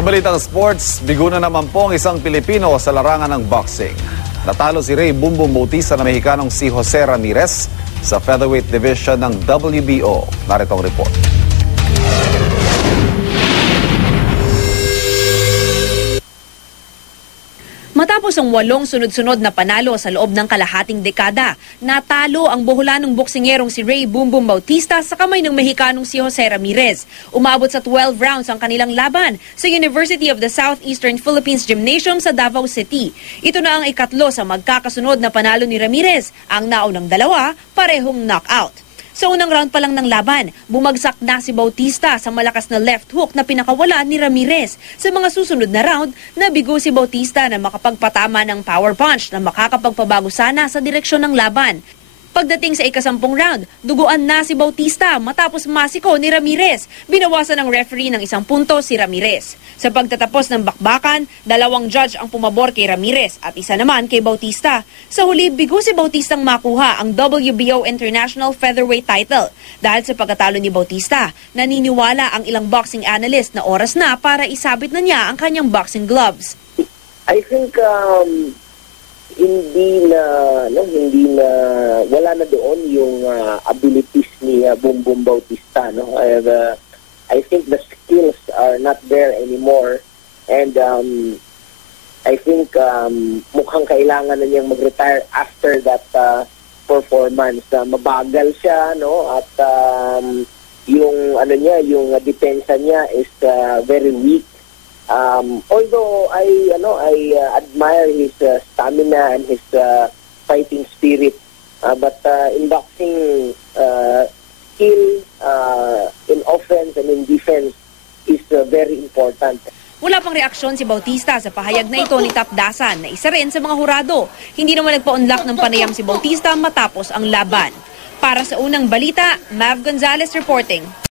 Sa balitang sports, bigo na naman po ang isang Pilipino sa larangan ng boxing. Natalo si Ray Bumbum Bautista na Mexicanong si Jose Ramirez sa featherweight division ng WBO. Narito ang report. Matapos ang 8 sunod-sunod na panalo sa loob ng kalahating dekada, natalo ang boholanong boksingerong si Ray Bumbum Bautista sa kamay ng Mexicanong si Jose Ramirez. Umabot sa 12 rounds ang kanilang laban sa University of the Southeastern Philippines Gymnasium sa Davao City. Ito na ang ikatlo sa magkakasunod na panalo ni Ramirez. Ang naunang dalawa, parehong knockout. Sa unang round pa lang ng laban, bumagsak na si Bautista sa malakas na left hook na pinakawala ni Ramirez. Sa mga susunod na round, nabigo si Bautista na makapagpatama ng power punch na makakapagpabago sana sa direksyon ng laban. Pagdating sa ika-10 round, duguan na si Bautista matapos masiko ni Ramirez. Binawasan ng referee ng 1 punto si Ramirez. Sa pagtatapos ng bakbakan, 2 judge ang pumabor kay Ramirez at 1 naman kay Bautista. Sa huli, bigo si Bautistang makuha ang WBO International Featherweight title. Dahil sa pagkatalo ni Bautista, naniniwala ang ilang boxing analyst na oras na para isabit na niya ang kanyang boxing gloves. I think hindi na wala na doon yung abilities ni Bumbum Bautista, no. I think the skills are not there anymore, and I think mukhang kailangan na niyang mag-retire after that performance. Mabagal siya, no, at yung yung depensa niya is very weak. Although I admire his stamina and his fighting spirit, but in boxing, skill in offense and in defense is very important. Wala pang reaksyon si Bautista sa pahayag na ito ni Top Dasan na isa rin sa mga hurado. Hindi naman nagpa-unlock ng panayam si Bautista matapos ang laban. Para sa unang balita, Mav Gonzalez reporting.